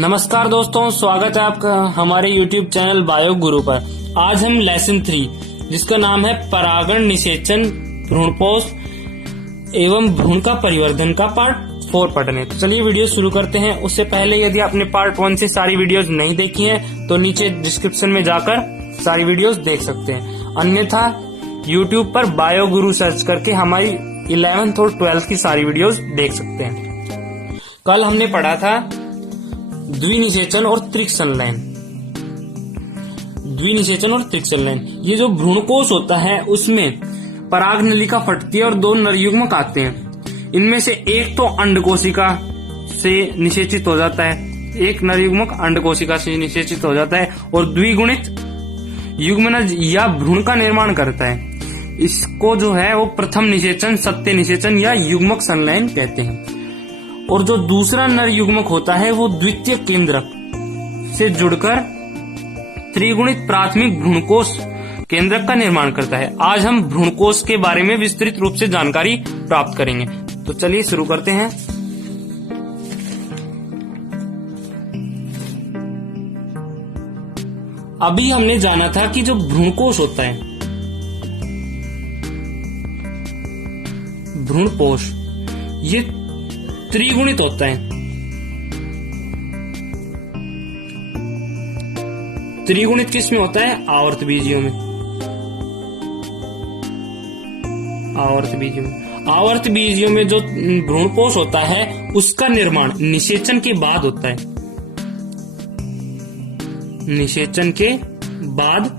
नमस्कार दोस्तों, स्वागत है आपका हमारे YouTube चैनल बायो गुरु पर। आज हम लेसन 3 जिसका नाम है परागण निषेचन भ्रूणपोष एवं भ्रूण का परिवर्धन का पार्ट 4 पढ़ने। तो चलिए वीडियो शुरू करते हैं। उससे पहले यदि आपने पार्ट 1 से सारी वीडियोस नहीं देखी हैं तो नीचे डिस्क्रिप्शन में जाकर सारी वीडियोस देख सकते हैं। अन्यथा YouTube पर बायो गुरु सर्च करके हमारी 11th और 12th की सारी वीडियोस देख सकते हैं। कल हमने पढ़ा था द्विनिषेचन और त्रिक संलयन। द्विनिषेचन और त्रिक संलयन, ये जो भ्रूणकोश होता है उसमें पराग नलिका फटती है और 2 नरयुग्मक आते हैं। इनमें से एक तो अंडकोशिका से निषेचित हो जाता है, एक नरयुग्मक अंडकोशिका से निषेचित हो जाता है और द्विगुणित युग्मनज या भ्रूण का निर्माण करता है। इसको जो है वो प्रथम निषेचन, सत्य निषेचन या युग्मक संलयन कहते हैं। और जो दूसरा नर युग्मक होता है वो द्वितीय केंद्रक से जुड़कर त्रिगुणित प्राथमिक भ्रूणकोश केंद्रक का निर्माण करता है। आज हम भ्रूणकोश के बारे में विस्तृत रूप से जानकारी प्राप्त करेंगे। तो चलिए शुरू करते हैं। अभी हमने जाना था कि जो भ्रूणकोश होता है, भ्रूणकोश, ये त्रिगुणित होता है। त्रिगुणित किस में होता है? आवर्त बीजियों में। आवर्त बीजियों में, आवर्त बीजियों में जो भ्रूणकोश होता है उसका निर्माण निषेचन के बाद होता है। निषेचन के बाद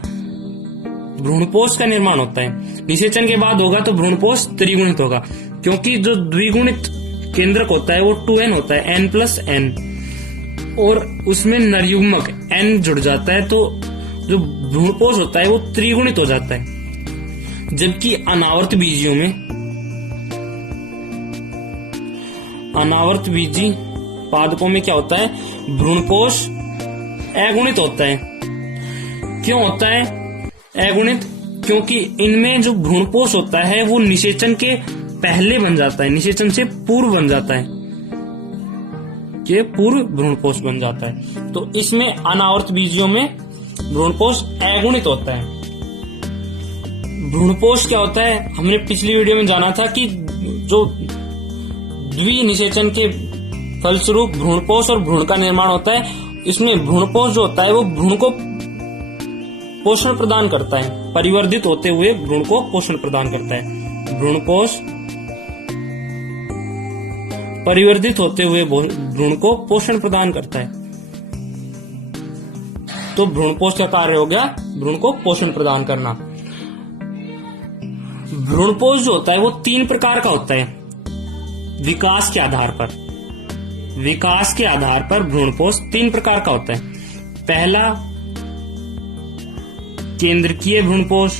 भ्रूणकोश का निर्माण होता है। निषेचन के बाद होगा तो भ्रूणकोश त्रिगुणित होगा, क्योंकि जो द्विगुणित केंद्रक होता है वो 2n होता है, n+n, और उसमें नरयुग्मक n जुड़ जाता है तो जो भ्रूणकोश होता है वो त्रिगुणित हो जाता है। जबकि अनावर्त बीजियों में, अनावर्त बीजी पादपों में क्या होता है? भ्रूणकोश अगुणित होता है। क्यों होता है अगुणित? क्योंकि इनमें जो भ्रूणकोश होता है वो निषेचन के पहले बन जाता है, निषेचन से पूर्व बन जाता है, ये पूर्व भ्रूणकोश बन जाता है। तो इसमें अनावर्त बीजियों में भ्रूणकोश अगुणित होता है। भ्रूणकोश क्या होता है? हमने पिछली वीडियो में जाना था कि जो द्विनिषेचन के फलस्वरूप भ्रूणकोश और भ्रूण का निर्माण होता है, इसमें भ्रूणकोश जो होता है वो भ्रूण को पोषण प्रदान करता है, परिवर्धित होते हुए भ्रूण को पोषण प्रदान करता है। भ्रूणकोश परिवर्धित होते हुए भ्रूण को पोषण प्रदान करता है। तो भ्रूणकोश का कार्य हो गया भ्रूण को पोषण प्रदान करना। भ्रूणकोश जो होता है वो 3 प्रकार का होता है विकास के आधार पर। विकास के आधार पर भ्रूणकोश 3 प्रकार का होता है। पहला केंद्रकीय भ्रूणकोश,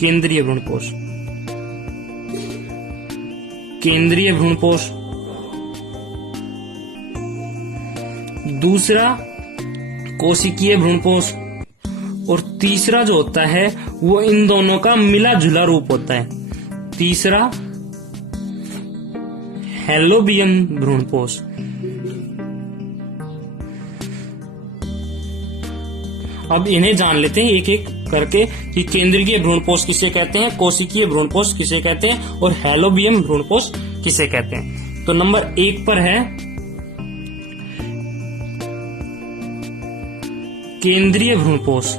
केंद्रीय भ्रूणकोश, केंद्रीय भ्रूणकोश। दूसरा कोशिकीय भ्रूणकोश, और तीसरा जो होता है वो इन दोनों का मिला जुला रूप होता है। तीसरा हेलोबियन भ्रूणकोश। अब इन्हें जान लेते हैं एक एक करके कि केंद्रीय भ्रूणकोश किसे कहते हैं, कोशिकीय भ्रूणकोश किसे कहते हैं और हेलोबियम भ्रूणकोश किसे कहते हैं। तो नंबर 1 पर है केंद्रीय भ्रूणकोश।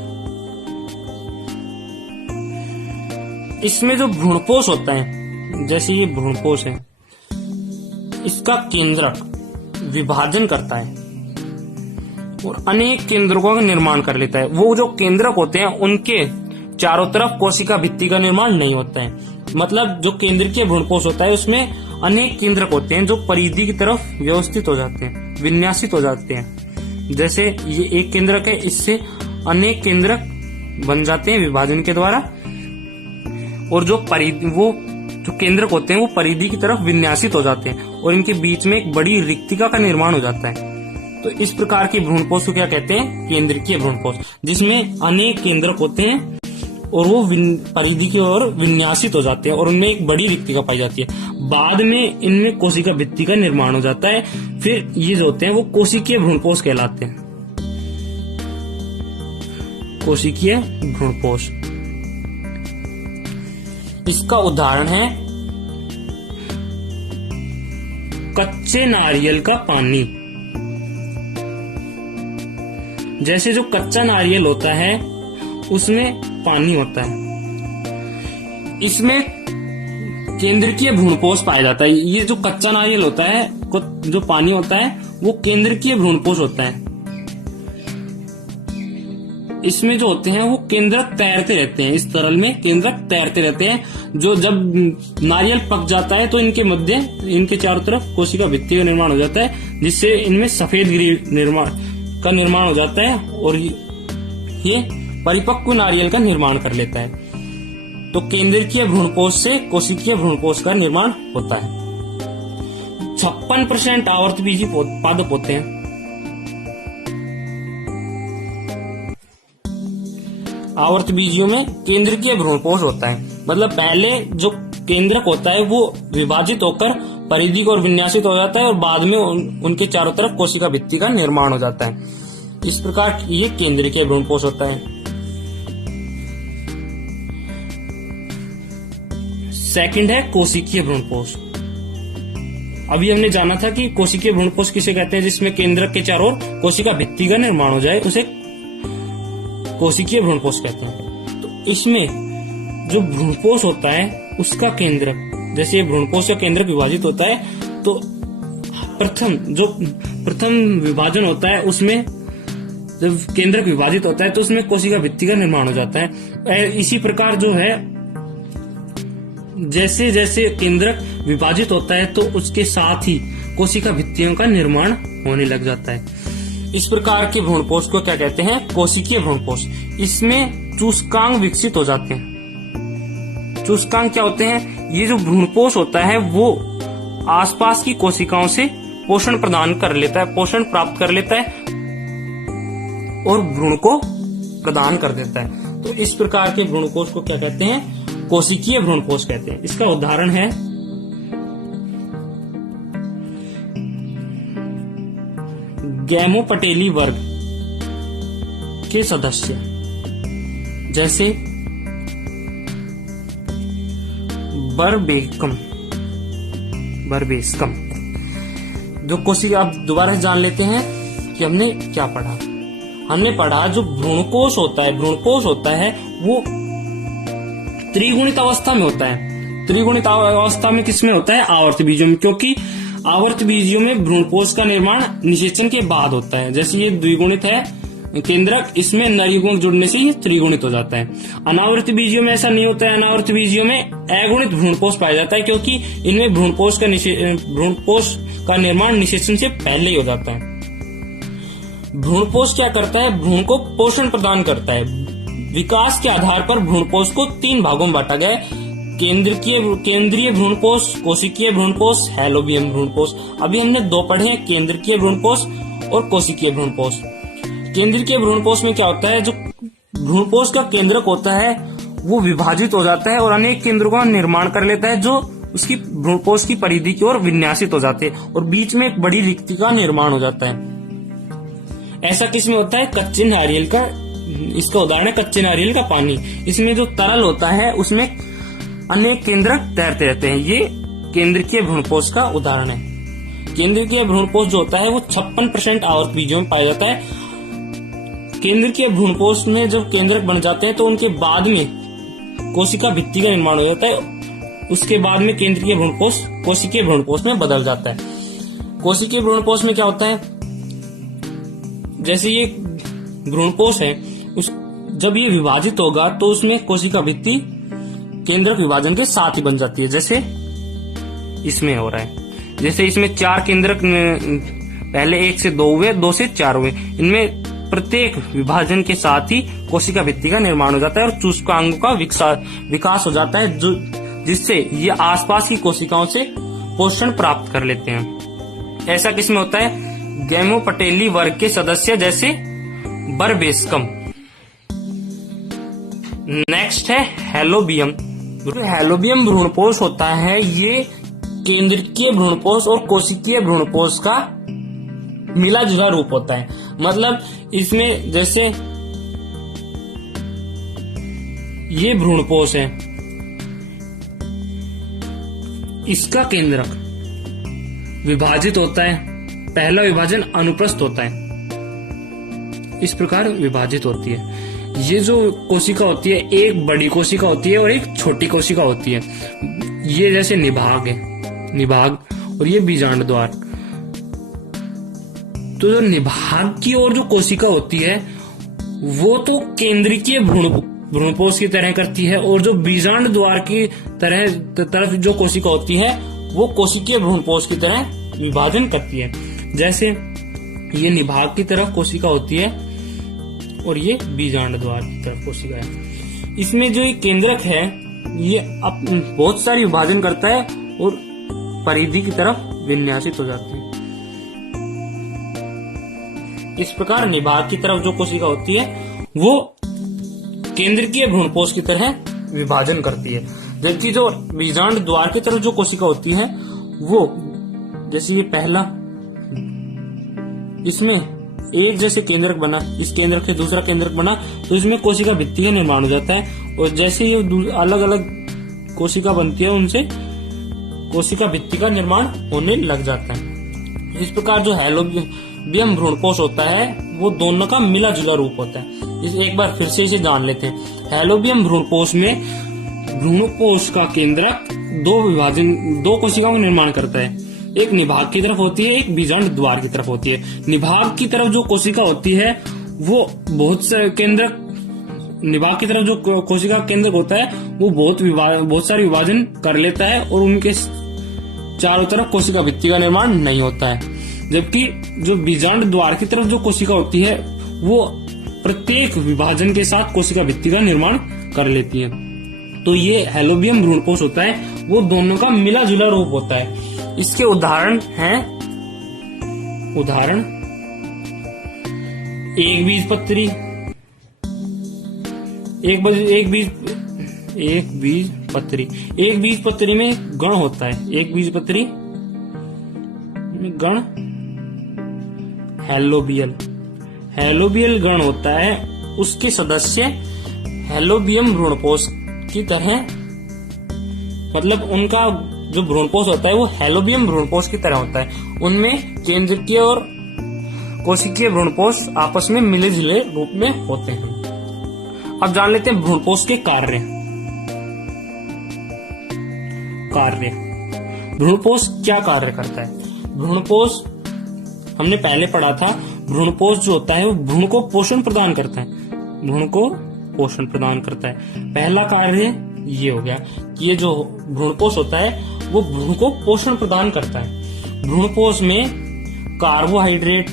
इसमें जो भ्रूणकोश होता है, जैसे ये भ्रूणकोश है, इसका केंद्रक विभाजन करता है और अनेक केंद्रकों का निर्माण कर लेता है। वो जो केंद्रक होते हैं उनके चारों तरफ कोशिका भित्ति का निर्माण नहीं होता है। मतलब जो केंद्रीय भ्रूणकोश होता है उसमें अनेक केंद्रक होते हैं जो परिधि की तरफ व्यवस्थित हो जाते हैं, विन्यासित हो जाते हैं। जैसे ये एक केंद्रक है, इससे अनेक केंद्रक बन जाते हैं विभाजन के द्वारा, और वो जो केंद्रक होते हैं वो परिधि की तरफ विन्यासित हो जाते हैं और इनके बीच में एक बड़ी रिक्तिका का निर्माण हो जाता है। तो इस प्रकार के भ्रूणकोश को क्या कहते हैं? केंद्रकीय भ्रूणकोश, जिसमें अनेक केंद्रक होते हैं और वो परिधि की ओर विन्यासित हो जाते हैं और उनमें एक बड़ी रिक्तिका पाई जाती है। बाद में इनमें कोशिका भित्ति का निर्माण हो जाता है। फिर ये जो होते हैं वो कोशिकीय भ्रूणपोष कहलाते हैं। कोशिकीय भ्रूणपोष, इसका उदाहरण है कच्चे नारियल का पानी। जैसे जो कच्चा नारियल होता है उसमें पानी होता है, इसमें केंद्रकीय भ्रूणपोष पाया जाता है। ये जो कच्चा नारियल होता है, जो पानी होता है वो केंद्रकीय भ्रूणपोष होता है। इसमें जो होते हैं वो केंद्रक तैरते रहते हैं, इस तरल में केंद्रक तैरते रहते हैं। जो जब नारियल पक जाता है तो इनके मध्य, इनके चारों तरफ कोशिका भित्ति का निर्माण हो जाता है, जिससे इनमें सफेद गिरी का निर्माण हो जाता है और ये परिपक्व नारियल का निर्माण कर लेता है। तो केंद्रकीय भ्रूणपोष से कोशिकीय भ्रूणपोष का निर्माण होता है। 56% आवर्तबीजी पादप होते हैं। आवर्तबीजियों में केंद्रकीय भ्रूणपोष होता है, मतलब पहले जो केंद्रक होता है वो विभाजित होकर परिधि और विन्यासित हो जाता है और बाद में उनके चारों तरफ कोशिका भित्ति का निर्माण हो जाता है। इस प्रकार ये केंद्रकीय भ्रूणपोष होता है। सेकंड है कोशिकीय भ्रूणपोष। अभी हमने जाना था कि कोशिकीय भ्रूणपोष किसे कहते हैं, जिसमें केंद्रक के चारों ओर कोशिका भित्ति का निर्माण हो जाए, उसे कोशिकीय भ्रूणपोष कहते हैं। तो इसमें जो भ्रूणपोष होता है उसका केंद्रक, जैसे भ्रूणपोष का केंद्रक विभाजित होता है तो प्रथम विभाजन होता है, उसमें जब केंद्रक विभाजित होता है तो उसमें कोशिका भित्ति का निर्माण हो जाता है। इसी प्रकार जो है, जैसे जैसे केंद्रक विभाजित होता है तो उसके साथ ही कोशिका भित्तियों का निर्माण होने लग जाता है। इस प्रकार के भ्रूणपोष को क्या कहते हैं, कोशिकीय भ्रूणपोष। इसमें चूस्कांग विकसित हो जाते हैं। चूस्कांग क्या होते हैं, ये जो भ्रूणपोष होता है वो आसपास की कोशिकाओं से पोषण प्रदान कर लेता है, पोषण प्राप्त कर लेता है और भ्रूण को प्रदान कर देता है। तो इस प्रकार के भ्रूणकोष को क्या कहते हैं, कोशिकीय भ्रूणकोष कहते हैं। इसका उदाहरण है गैमोपटेली वर्ग के सदस्य, जैसे बर्बेस्कम। जो कोशिका, आप दोबारा जान लेते हैं कि हमने क्या पढ़ा। हमने पढ़ा जो भ्रूणकोष होता है वो त्रिगुणित अवस्था में होता है। त्रिगुणित अवस्था में किसमें होता है, आवर्त बीजों में, क्योंकि आवर्त बीजों में भ्रूणपोष का निर्माण निषेचन के बाद होता है। जैसे ये द्विगुणित है केंद्रक, इसमें नरीगुणक जुड़ने से ये त्रिगुणित हो जाता है। अनावर्त बीजियों में ऐसा नहीं होता है। अनावर्त बीजियों में अगुणित भ्रूणपोष पाया जाता है, क्योंकि इनमें भ्रूणपोष का निर्माण निषेचन से पहले ही हो जाता है। भ्रूणपोष क्या करता है, भ्रूण को पोषण प्रदान करता है। विकास के आधार पर भ्रूणपोष को 3 भागों में बांटा गया है, केंद्रीय भ्रूणपोष, कोशिकीय भ्रूणपोष, हैलोबियम भ्रूणपोष। अभी हमने 2 पढ़े हैं, केंद्रीय भ्रूणपोष और कोशिकीय भ्रूणपोष। केंद्रीय भ्रूणपोष में क्या होता है, जो भ्रूणपोष का केंद्रक होता है वो विभाजित हो जाता है और अनेक केंद्रों का निर्माण कर लेता है, जो उसकी भ्रूणपोष की परिधि की ओर विन्यासित हो जाते हैं और बीच में एक बड़ी रिक्ति का निर्माण हो जाता है। ऐसा किसमें होता है, कच्चे नारियल का। इसका उदाहरण है कच्चे नारियल का पानी। इसमें जो तरल होता है उसमें अनेक केंद्रक तैरते रहते हैं। ये केंद्रीय भ्रूणपोष का उदाहरण है। केंद्रीय भ्रूणपोष जो होता है वो 56% आवर्त बीजों में पाया जाता है। केंद्रीय भ्रूणपोष में जब केंद्रक बन जाते हैं तो उनके बाद में कोशिका भित्ति का निर्माण हो जाता है। उसके बाद में केंद्रीय भ्रूणपोष कोशिकीय भ्रूणपोष में बदल जाता है। कोशिकीय भ्रूणपोष में क्या होता है, जैसे ये भ्रूणपोष है, जब ये विभाजित होगा तो उसमें कोशिका भित्ति केंद्रक विभाजन के साथ ही बन जाती है, जैसे इसमें हो रहा है। जैसे इसमें 4 केंद्रक, पहले 1 से 2 हुए, 2 से 4 हुए। इनमें प्रत्येक विभाजन के साथ ही कोशिका भित्ति का निर्माण हो जाता है और चूस्कांगों का विकास हो जाता है, जिससे ये आसपास की कोशिकाओं से पोषण प्राप्त कर लेते हैं। ऐसा किसमें होता है, गैमोपटेली वर्ग के सदस्य, जैसे बर्बेस्कम। नेक्स्ट है हेलोबियम। हेलोबियम भ्रूणपोष होता है, ये केंद्रकीय भ्रूणपोष और कोशिकीय भ्रूणपोष का मिला जुला रूप होता है। मतलब इसमें जैसे ये भ्रूणपोष है, इसका केंद्रक विभाजित होता है, पहला विभाजन अनुप्रस्थ होता है, इस प्रकार विभाजित होती है। ये जो कोशिका होती है, एक बड़ी कोशिका होती है और एक छोटी कोशिका होती है। ये जैसे निभाग है, निभाग, और ये बीजांड द्वार। तो जो निभाग की ओर जो कोशिका होती है वो तो केंद्रीय भ्रूणपोष की तरह करती है, और जो बीजांड द्वार की तरफ जो कोशिका होती है वो कोशिकीय भ्रूणपोष की तरह विभाजन करती है। जैसे ये निभाग की तरफ कोशिका होती है और ये बीजांड द्वार की तरफ कोशिका है। इसमें जो ये केंद्रक है ये बहुत सारी विभाजन करता है और परिधि की तरफ विन्यासित हो जाती है। इस प्रकार निभाग की तरफ जो कोशिका होती है वो केंद्रीय भ्रूणपोष की तरह विभाजन करती है, जबकि जो बीजांड द्वार की तरफ जो कोशिका होती है वो जैसे ये पहला, इसमें एक जैसे केंद्रक बना, इस केंद्रक से दूसरा केंद्रक बना, तो इसमें कोशिका भित्ति का निर्माण हो जाता है, और जैसे ये अलग अलग कोशिका बनती है उनसे कोशिका भित्ति का निर्माण होने लग जाता है। इस प्रकार जो हेलोबियम भ्रूणपोष होता है वो दोनों का मिला जुला रूप होता है। एक बार फिर से इसे जान लेते हैं। हेलोबियम भ्रूणपोष में भ्रूणपोष का केंद्रक दो कोशिकाओं का निर्माण करता है, एक निभाग की तरफ होती है, एक बीजांड द्वार की तरफ होती है। निभाग की तरफ जो कोशिका होती है वो बहुत सारे केंद्रक, निभाग की तरफ जो कोशिका केंद्रक होता है वो बहुत सारे विभाजन कर लेता है और उनके चारों तरफ कोशिका भित्ति का निर्माण नहीं होता है। जबकि जो बीजांड द्वार की तरफ जो कोशिका होती है वो प्रत्येक विभाजन के साथ कोशिका भित्ति का निर्माण कर लेती है। तो ये हेलोबियम भ्रूणपोष होता है, वो दोनों का मिला जुला रूप होता है। इसके उदाहरण हैं, एक बीजपत्री, एक बीजपत्री में गण होता है, एक बीजपत्री में गण हेलोबियल गण होता है। उसके सदस्य हेलोबियम भ्रूणपोष की तरह, मतलब उनका जो भ्रूणपोष होता है वो हेलोबियम भ्रूणपोष की तरह होता है। उनमें केंद्रीय और कोशिकीय भ्रूणपोष आपस में मिले जुले रूप में होते हैं। अब जान लेते हैं भ्रूणपोष के कार्य। भ्रूणपोष क्या कार्य करता है? भ्रूणपोष हमने पहले पढ़ा था, भ्रूणपोष जो होता है वो भ्रूण को पोषण प्रदान करता है, भ्रूण को पोषण प्रदान करता है। पहला कार्य ये हो गया कि ये जो भ्रूणपोष होता है वो भ्रूण को पोषण प्रदान करता है। भ्रूणपोष में कार्बोहाइड्रेट,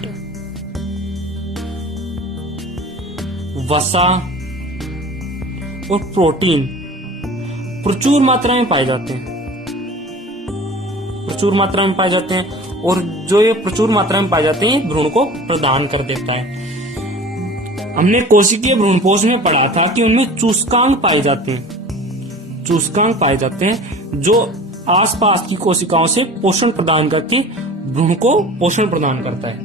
वसा और प्रोटीन प्रचुर मात्रा में पाए जाते हैं, और जो ये प्रचुर मात्रा में पाए जाते हैं भ्रूण को प्रदान कर देता है। हमने कोशिकीय भ्रूणपोष में पढ़ा था कि उनमें चूसकांग पाए जाते हैं जो आसपास की कोशिकाओं से पोषण प्रदान करके भ्रूण को पोषण प्रदान करता है।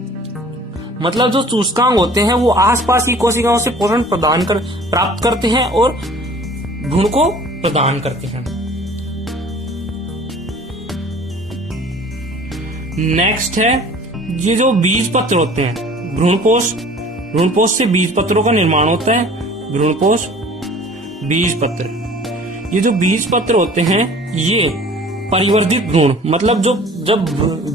मतलब जो चूसकांग होते हैं वो आसपास की कोशिकाओं से पोषण प्राप्त करते हैं और भ्रूण को प्रदान करते हैं। नेक्स्ट है ये जो बीज पत्र होते हैं, भ्रूणपोष से बीज पत्रों का निर्माण होता है। भ्रूणपोष बीज पत्र, ये जो बीज पत्र होते हैं ये परिवर्धित भ्रूण, मतलब जब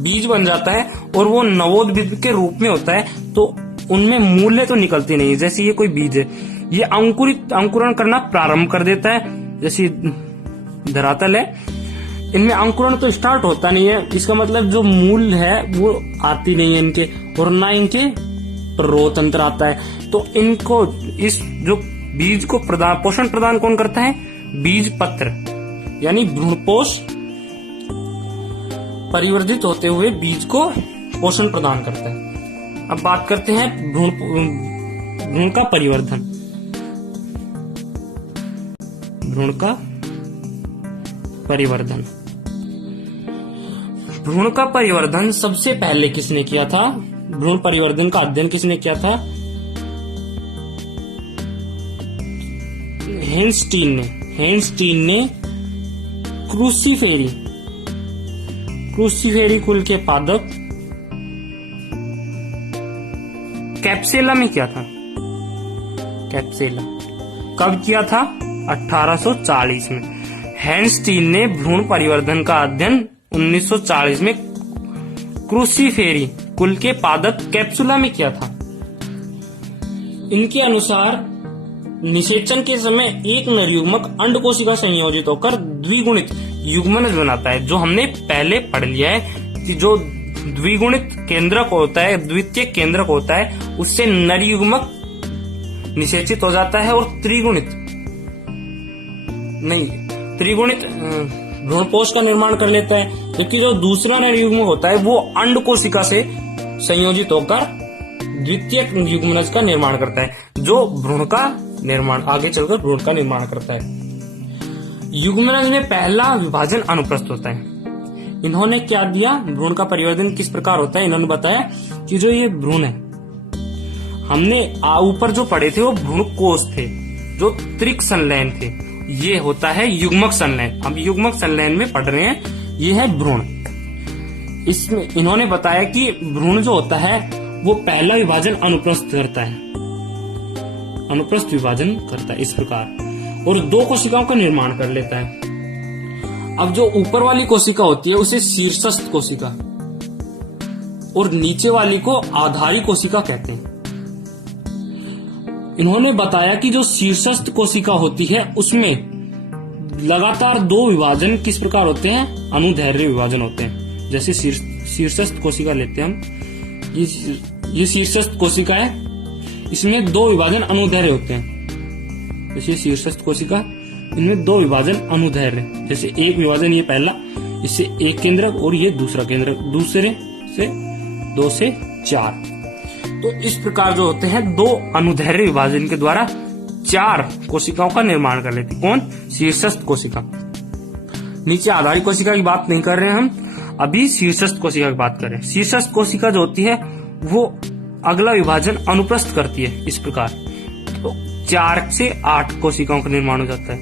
बीज बन जाता है और वो नवोद्भिद के रूप में होता है तो उनमें मूल्य तो निकलती नहीं। जैसे ये कोई बीज है, ये अंकुरण करना प्रारंभ कर देता है, जैसे धरातल है, इनमें अंकुरण तो स्टार्ट होता नहीं है। इसका मतलब जो मूल है वो आती नहीं है इनके, और ना इनके प्ररोतंत्र आता है। तो इनको इस जो बीज को पोषण प्रदान कौन करता है? बीज पत्र, यानी भ्रूणपोष परिवर्धित होते हुए बीज को पोषण प्रदान करता है। अब बात करते हैं भ्रूण का परिवर्धन। भ्रूण का परिवर्धन। भ्रूण का परिवर्धन सबसे पहले किसने किया था? भ्रूण परिवर्धन का अध्ययन किसने किया था? हेंस्टीन ने क्रूसीफेरी कुल के पादप कैप्सेला में किया था। कैप्सेला कब किया था? 1840 में। हेंस्टीन ने भ्रूण परिवर्धन का अध्ययन 1940 में क्रूसीफेरी कुल के पादप कैप्सुला में किया था। इनके अनुसार निषेचन के समय एक नर युग्मक अंड कोशिका संयोजित होकर द्विगुणित युग्मनज बनाता है। जो हमने पहले पढ़ लिया है कि जो द्विगुणित केंद्रक होता है, द्वितीय केंद्रक होता है, उससे नर युग्मक निषेचित हो जाता है और त्रिगुणित भ्रूणपोष का निर्माण कर लेता है। जबकि जो दूसरा नर युग्मक होता है वो अंड कोशिका से संयोजित होकर द्वितीय युग्मनज का निर्माण करता है, जो भ्रूण का निर्माण आगे चलकर भ्रूण का निर्माण करता है। युग्मनज में पहला विभाजन अनुप्रस्थ होता है। इन्होंने क्या दिया? भ्रूण का परिवर्तन किस प्रकार होता है? इन्होंने बताया कि जो ये भ्रूण है, हमने ऊपर जो पढ़े थे वो भ्रूण कोष थे जो त्रिक संलयन थे। ये होता है युग्मक संलयन। हम युग्मक संलयन में पढ़ रहे हैं। ये है भ्रूण। इसमें इन्होंने बताया कि भ्रूण जो होता है वो पहला विभाजन अनुप्रस्थ करता है, अनुप्रस्थ विभाजन करता है इस प्रकार, और दो कोशिकाओं का निर्माण कर लेता है। अब जो ऊपर वाली कोशिका होती है उसे शीर्षस्थ कोशिका और नीचे वाली को आधारी कोशिका कहते हैं। इन्होंने बताया कि जो शीर्षस्थ कोशिका होती है उसमें लगातार दो विभाजन किस प्रकार होते हैं? अनुदैर्घ्य विभाजन होते हैं। जैसे शीर्षस्थ कोशिका लेते हैं हम, ये शीर्षस्थ कोशिका है, इसमें दो विभाजन अनुदैर्घ्य होते हैं। जैसे शीर्षस्थ कोशिका, इनमें दो विभाजन अनुदैर्घ्य, जैसे एक विभाजन ये पहला, इससे एक केंद्रक और ये दूसरा केंद्रक, दूसरे से 2 से 4। तो इस प्रकार जो होते हैं दो अनुदैर्घ्य विभाजन के द्वारा 4 कोशिकाओं का निर्माण कर लेती। कौन? शीर्षस्थ कोशिका। नीचे आधारी कोशिका की बात नहीं कर रहे हैं हम, अभी शीर्षस्थ कोशिका की बात कर रहे हैं। शीर्षस्थ कोशिका जो होती है वो अगला विभाजन अनुप्रस्थ करती है इस प्रकार। तो 4 से 8 कोशिकाओं का निर्माण हो जाता है।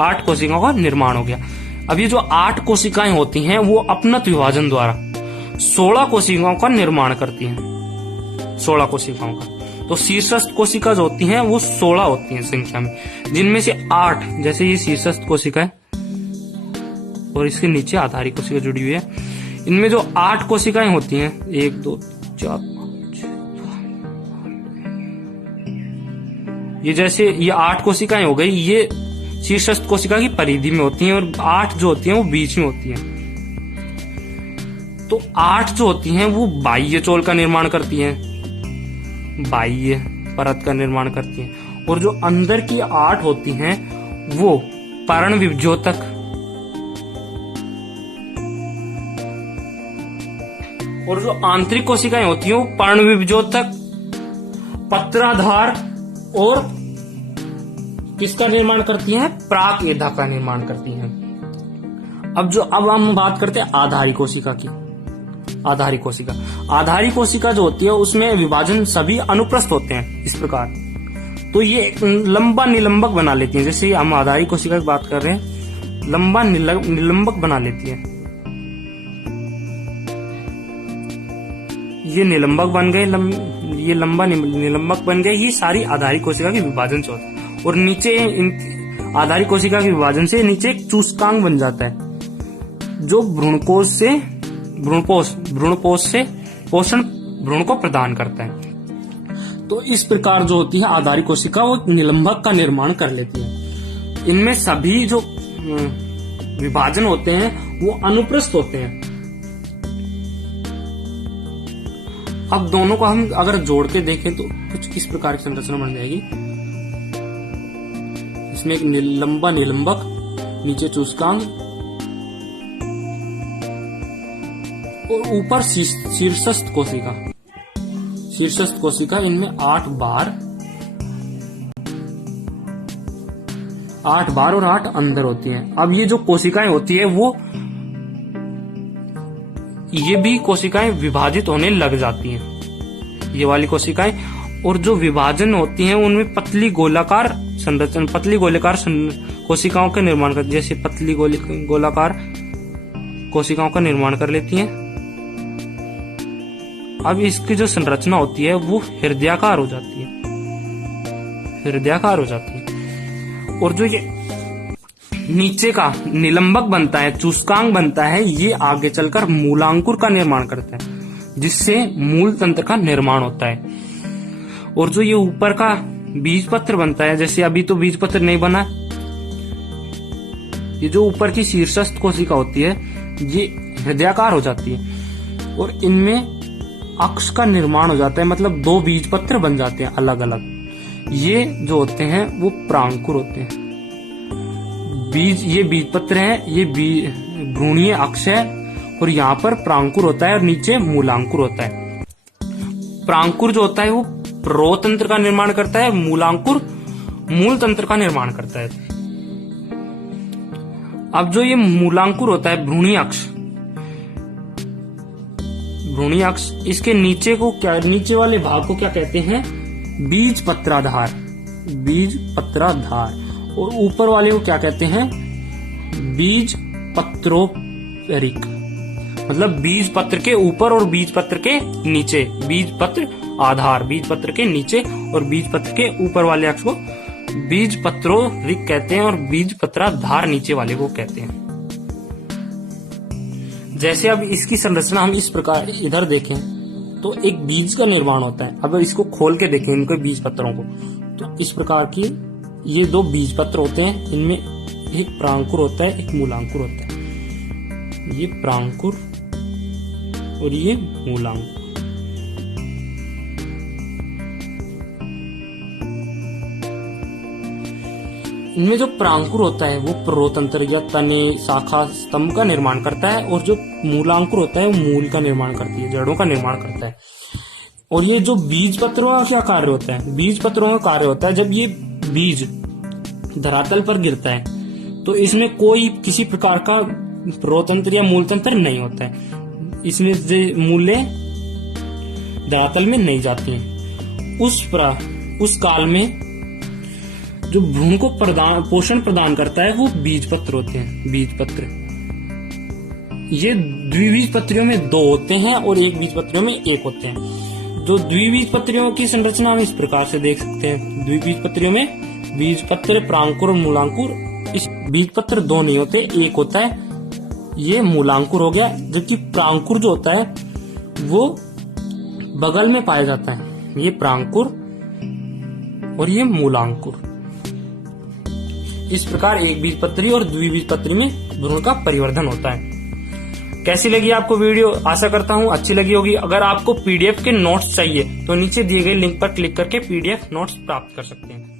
8 कोशिकाओं का निर्माण हो गया। अब ये जो 8 कोशिकाएं होती हैं वो अपनत विभाजन द्वारा 16 कोशिकाओं का निर्माण करती हैं। 16 कोशिकाओं का। तो शीर्षस्थ कोशिका जो होती हैं वो 16 होती हैं संख्या में, जिनमें से 8, जैसे ये शीर्षस्थ कोशिका है और इसके नीचे आधारी कोशिका जुड़ी हुई है, इनमें जो 8 कोशिकाएं होती हैं, 1 2 4 5, ये जैसे ये 8 कोशिकाएं हो गई, ये शीर्षस्थ कोशिका की परिधि में होती हैं और 8 जो होती हैं वो बीच में होती हैं। तो 8 जो होती हैं वो बाह्य चोल का निर्माण करती हैं, बाह्य परत का निर्माण करती हैं, और जो अंदर की 8 होती हैं वो पर्ण विभज्योतक, और जो आंतरिक कोशिकाएं होती हैं वो पर्ण विभज्योतक, पत्राधार और किसका निर्माण करती हैं? प्राक एधा का निर्माण करती हैं। अब हम बात करते हैं आधारी कोशिका की। आधारी कोशिका जो होती है उसमें विभाजन सभी अनुप्रस्थ होते हैं इस प्रकार। तो ये लंबा निलंबक बना लेती हैं। जैसे हम आधारी कोशिका की बात कर रहे हैं, लंबा निलंबक बना लेती है। ये निलंबक बन गए, ये लंबा निलंबक बन गए। ये सारी आधारी कोशिका के विभाजन से होता है। और नीचे आधारी कोशिका के विभाजन से नीचे एक चूस्कांग बन जाता है जो भ्रूणपोष से पोषण भ्रूण को प्रदान करता है। तो इस प्रकार जो होती है आधारी कोशिका वो निलंबक का निर्माण कर लेती है। इनमें सभी जो विभाजन होते हैं वो अनुप्रस्थ होते हैं। अब दोनों को हम अगर जोड़ के देखें तो कुछ किस प्रकार की संरचना बन जाएगी। इसमें एक लंबा निलंबक, नीचे चूस्कांग और ऊपर शीर्षस्थ कोशिका। इनमें 8 बार 8 बाहर और 8 अंदर होती हैं। अब ये जो कोशिकाएं होती है वो ये भी कोशिकाएं विभाजित होने लग जाती हैं, ये वाली कोशिकाएं। और जो विभाजन होती हैं उनमें पतली गोलाकार संरचना, पतली गोलाकार कोशिकाओं का निर्माण कर, जैसे पतली गोलाकार कोशिकाओं का निर्माण कर लेती हैं। अब इसकी जो संरचना होती है वो हृदयाकार हो जाती है, हृदयाकार हो जाती है। और जो ये नीचे का निलंबक बनता है, चूस्कांग बनता है, ये आगे चलकर मूलांकुर का निर्माण करता है, जिससे मूल तंत्र का निर्माण होता है। और जो ये ऊपर का बीज पत्र बनता है, जैसे अभी तो बीज पत्र नहीं बना, ये जो ऊपर की शीर्षस्थ कोशिका होती है ये हृदयाकार हो जाती है और इनमें अक्ष का निर्माण हो जाता है, मतलब 2 बीज पत्र बन जाते हैं अलग अलग। ये जो होते हैं वो प्रांकुर होते हैं। ये बीज पत्र है, ये भ्रूणीय अक्ष है और यहाँ पर प्रांकुर होता है और नीचे मूलांकुर होता है। प्रांकुर जो होता है वो प्रोतंत्र का निर्माण करता है, मूलांकुर मूल तंत्र का निर्माण करता है। अब जो ये मूलांकुर होता है, भ्रूणीय अक्ष, भ्रूणीय अक्ष, इसके नीचे को क्या, नीचे वाले भाग को क्या कहते हैं? बीज पत्राधार, बीज पत्राधार। और ऊपर वाले को क्या कहते हैं? बीज पत्रोपरिक, मतलब बीज पत्र के ऊपर और बीज पत्र के नीचे, बीज पत्र आधार, बीज पत्र के नीचे और बीज पत्र के ऊपर वाले अक्ष को बीज पत्रोरिक कहते हैं और बीज पत्राधार नीचे वाले को कहते हैं। जैसे अब इसकी संरचना हम इस प्रकार इधर देखें तो एक बीज का निर्माण होता है। अब इसको खोल के देखें इनको बीज पत्रों को, तो इस प्रकार की ये 2 बीज पत्र होते हैं, इनमें एक प्रांकुर होता है, एक मूलांकुर होता है। ये प्रांकुर और ये मूलांकुर। इनमें जो प्रांकुर होता है वो प्रोतंत्र या तने, शाखा, स्तंभ का निर्माण करता है और जो मूलांकुर होता है वो मूल का निर्माण करती है, जड़ों का निर्माण करता है। और ये जो बीज पत्रों का क्या कार्य होता है? बीज पत्रों का कार्य होता है, जब ये बीज धरातल पर गिरता है तो इसमें कोई किसी प्रकार का प्रोतंत्र या मूल तंत्र नहीं होता है, इसमें मूलें धरातल में नहीं जाती हैं। उस काल में जो भ्रूण को पोषण प्रदान करता है वो बीज पत्र होते हैं, बीज पत्र। ये द्विबीज पत्रियों में 2 होते हैं और एक बीज पत्रियों में 1 होते हैं। जो द्विबीज पत्रियों की संरचना हम इस प्रकार से देख सकते हैं। द्विबीज पत्रियों में बीज पत्र, प्रांकुर और मूलांकुर। इस बीज पत्र 2 नहीं होते, 1 होता है, ये मूलांकुर हो गया। जबकि प्रांकुर जो होता है वो बगल में पाया जाता है, ये प्रांकुर और ये मूलांकुर। इस प्रकार एक बीज पत्री और द्विबीज पत्री में भ्रूण का परिवर्धन होता है। कैसी लगी आपको वीडियो? आशा करता हूँ अच्छी लगी होगी। अगर आपको पीडीएफ के नोट्स चाहिए तो नीचे दिए गए लिंक पर क्लिक करके पीडीएफ नोट्स प्राप्त कर सकते हैं।